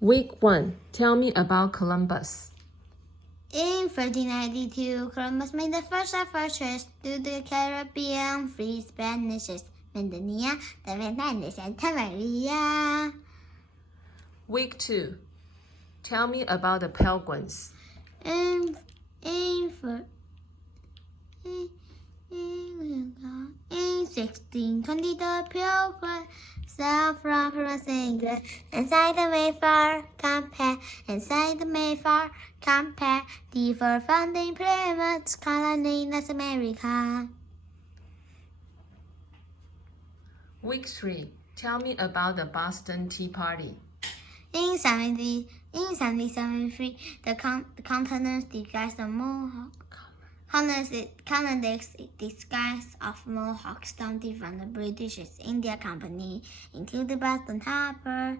Week 1. Tell me about Columbus. In 1492, Columbus made the first voyage to the Caribbean, free Spanishes, Mindanao, the Vietnam, and Santa Maria. Week 2. Tell me about the Pilgrims. In 1620, the Pilgrims sailed from France, England, inside the Mayflower Compact, the four founding Plymouth colony in North America. Week 3. Tell me about the Boston Tea Party. In 1773, the colonists disguised of Mohawks bounty from the British East India Company into the Boston Harbor.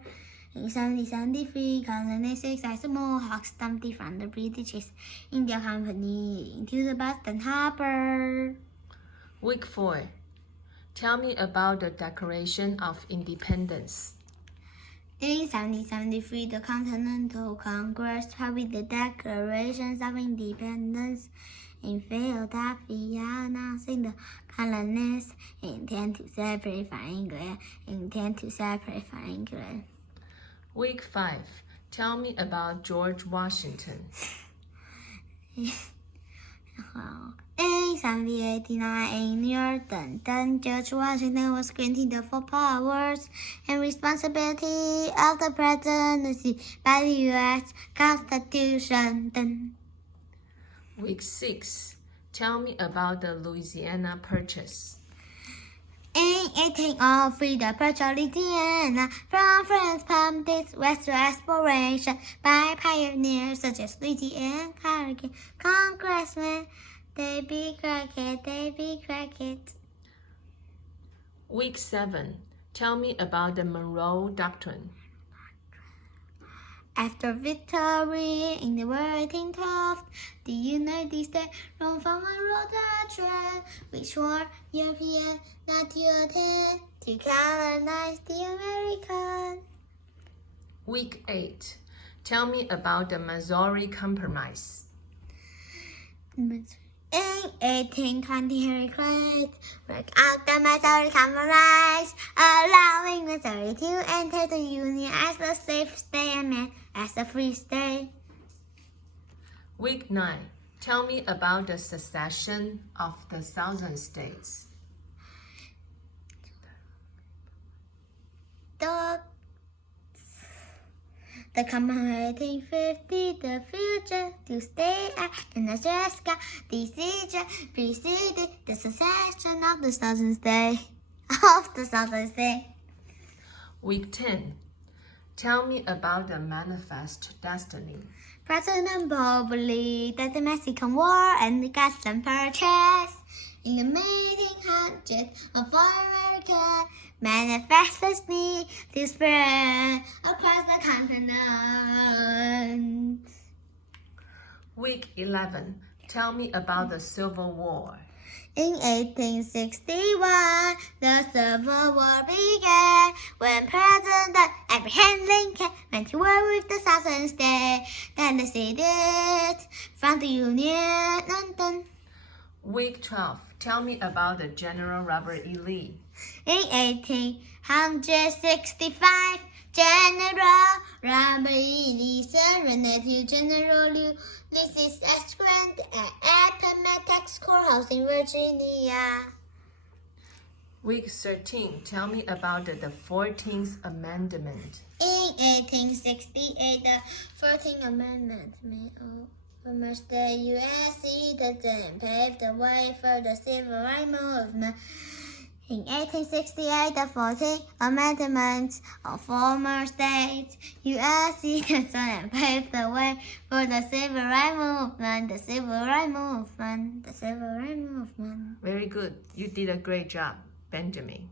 In 1773, colonists disguised Mohawks bounty from the British East India Company into the Boston Harbor. Week 4. Tell me about the Declaration of Independence. In 1773, the Continental Congress published the Declaration of Independence in Philadelphia, announcing the colonists intend to separate from England. Week 5. Tell me about George Washington. In 1789, in New York, George Washington was granted the full powers and responsibility of the presidency by the U.S. Constitution. Week 6. Tell me about the Louisiana Purchase. In 1803, the purchase of Louisiana from France prompted western exploration by pioneers such as Louisiana Congressman Davy Crockett. Week 7. Tell me about the Monroe Doctrine. After victory in the War 1812, the United States ran from Monroe Doctrine, which were Europeans not to attempt to colonize the Americans. Week 8. Tell me about the Missouri Compromise. In 1820, Henry Clay worked out the Missouri Compromise, allowing Missouri to enter the Union as a slave state and Maine as a free state. Week 9. Tell me about the secession of the Southern states. The Commonwealth 1850, the future to stay in Nebraska, decision preceded the secession of the Southern state. Week 10. Tell me about the Manifest Destiny. President Paul believed that the Mexican War and the Custom Purchase in the 1800s of America manifest destiny to spread across the continent. Week 11. Tell me about the Civil War. In 1861, the Civil War began when President Abraham Lincoln went to war with the Southern states that seceded from the Union. Week 12. Tell me about the General Robert E. Lee. In 1865, General Robert E. Lee surrendered to General Ulysses S. Grant at Appomattox Courthouse in Virginia. Week 13. Tell me about the 14th Amendment. In 1868, the 14th Amendment made almost the U.S. citizen paved the way for the Civil Rights Movement. In 1868, the 14th Amendment of former states, U.S. citizens paved the way for the Civil Rights Movement. Very good. You did a great job, Benjamin.